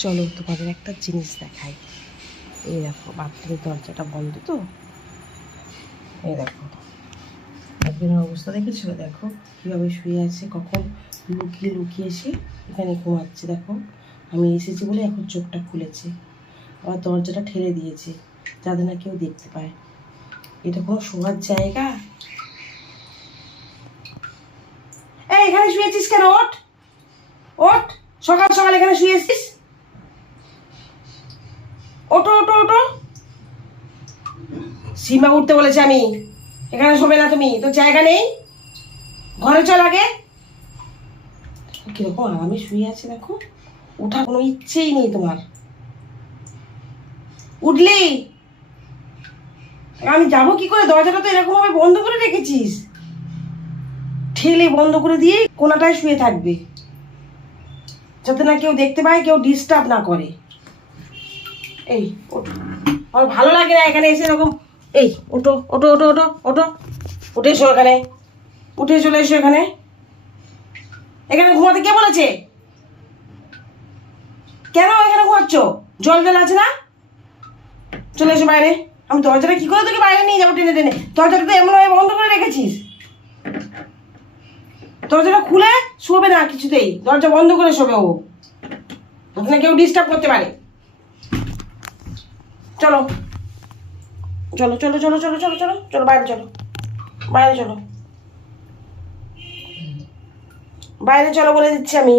চলো তোমাদের একটা জিনিস দেখাই। এই দেখো বাথরুমের দরজাটা বন্ধ তো, এই দেখো একদিনের অবস্থা দেখেছো, দেখো কীভাবে শুয়ে আছে, কখন লুকিয়ে লুকিয়ে এসে এখানে ঘুমাচ্ছে। দেখো আমি এসেছি বলে এখন চোখটা খুলেছে, আবার দরজাটা ঠেলে দিয়েছে যাতে না কেউ দেখতে পায়। এটা কোনো শোয়ার জায়গা? এই এখানে শুয়েছিস কেন? ওঠ ওঠ, সকাল সকাল এখানে শুয়েছিস, ওটো ওটো ওটো। সীমা উঠতে বলেছে, আমি এখানে শোবে না, তুমি তো জায়গা নেই, ঘরে চল আগে। কিরকম আরামে শুয়ে আছে দেখো, ওঠার কোনো ইচ্ছেই নেই তোমার। উঠলি? আমি যাবো কি করে? দরজাটা তো এরকম ভাবে বন্ধ করে রেখেছিস, ঠেলে বন্ধ করে দিয়ে কোনাটায় শুয়ে থাকবে যাতে না কেউ দেখতে পায়, কেউ ডিস্টার্ব না করে। এই ওঠো, আমার ভালো লাগে না এখানে এসে এরকম। এই ওটো ওটো ওটো ওটো ওটো, উঠে এসো এখানে, উঠে চলে এসো এখানে। এখানে ঘুমাতে কে বলেছে? কেন এখানে ঘুমাচ্ছ? জল জল আছে না? চলে এসো বাইরে। আমি দরজাটা কি করে তোকে বাইরে নিয়ে যাবো টেনে টেনে? দরজাটা তো এমন ভাবে বন্ধ করে রেখেছিস, দরজাটা খুলে শোবে না কিছুতেই, দরজা বন্ধ করে শোবে ও, যাতে না কেউ ডিস্টার্ব করতে পারে। চলো চলো চলো চলো চলো চলো চলো চলো বাইরে চলো, বাইরে চলো, বাইরে চলো বলে দিচ্ছি আমি।